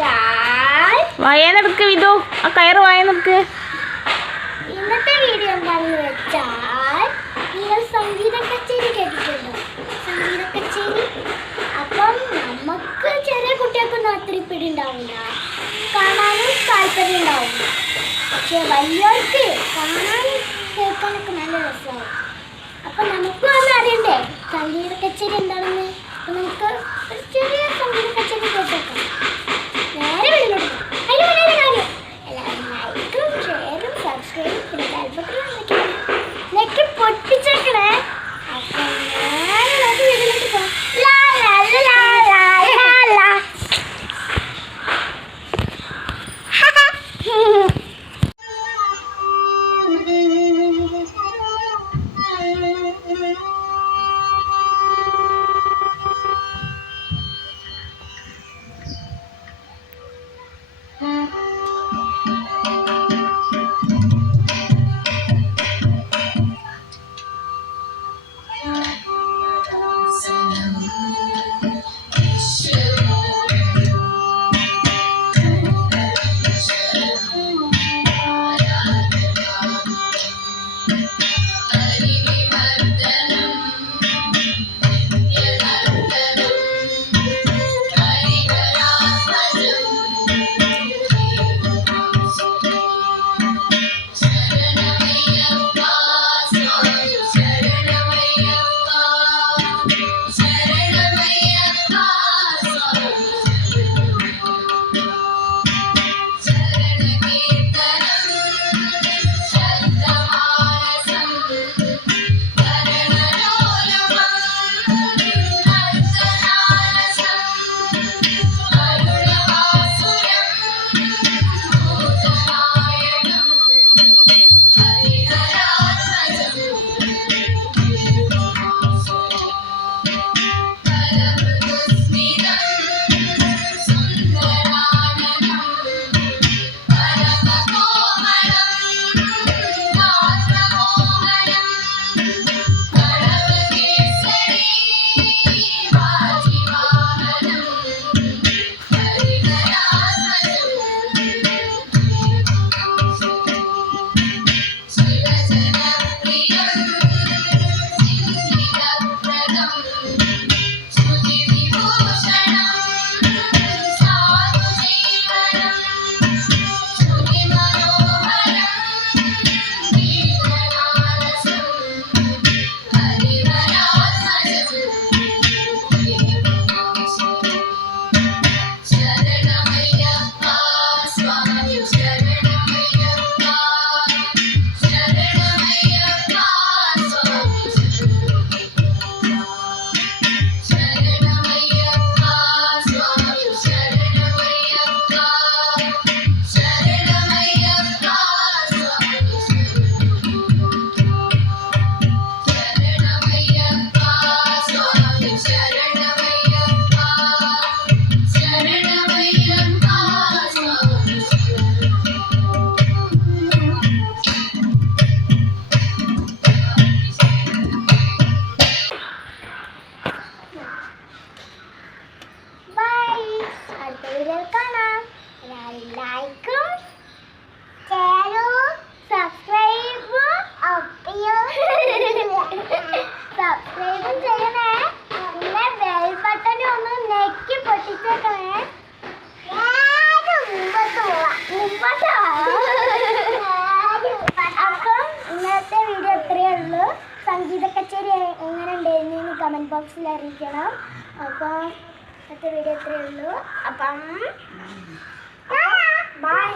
വെച്ചാൽ വായനെടുക്ക് വിധു, ആ കയറ് വായനെടുക്ക്. ഇന്നത്തെ വീഡിയോ എന്താണെന്ന് വെച്ചാൽ നിങ്ങൾ സംഗീത കച്ചേരി കേട്ടിട്ടുണ്ടോ? സംഗീത കച്ചേരി അപ്പം നമുക്ക് ചെറിയ കുട്ടികൾക്കൊന്നും അത്ര പിടിയുണ്ടാവില്ല, കാണാനും താല്പര്യം ഉണ്ടാവില്ല. പക്ഷെ വലിയവർക്ക് കാണാനും കേൾക്കാനൊക്കെ നല്ല രസമാവും. അപ്പം നമുക്കും അത് അറിയണ്ടേ സംഗീത കച്ചേരി എന്താണെന്ന്. അപ്പം നമുക്ക് ഒരു ചെറിയ സംഗീത കച്ചേരി കേട്ടേക്കാം. നേരെ വീട്ടിലോട്ട് അതിന് വളരെ കാര്യം എല്ലാവരും ലൈക്കും ഷെയറും സബ്സ്ക്രൈബും പിന്നെ താല്പര്യം നെക്കി പൊട്ടിച്ചേക്കണേ. അപ്പം നേരെ നമുക്ക് വീട്ടിലോട്ട് പോകാം. ലാ ലാ ലാ ലാ ലാ ലാ. ലൈക്കും ഷെയറും സബ്സ്ക്രൈബും സബ്സ്ക്രൈബും ചെയ്യണേ. പിന്നെ ബെൽ ബട്ടൺ ഒന്ന് നെക്കി പൊട്ടിച്ചേക്കണേ. അപ്പം ഇന്നത്തെ വീഡിയോ ഇത്രയേ ഉള്ളൂ. സംഗീത കച്ചേരി എങ്ങനെ ഉണ്ടായിരുന്നു കമൻറ്റ് ബോക്സിൽ അറിയിക്കണം. അപ്പം ഇന്നത്തെ വീഡിയോ ഇത്രയേ ഉള്ളൂ. അപ്പം ബൈ.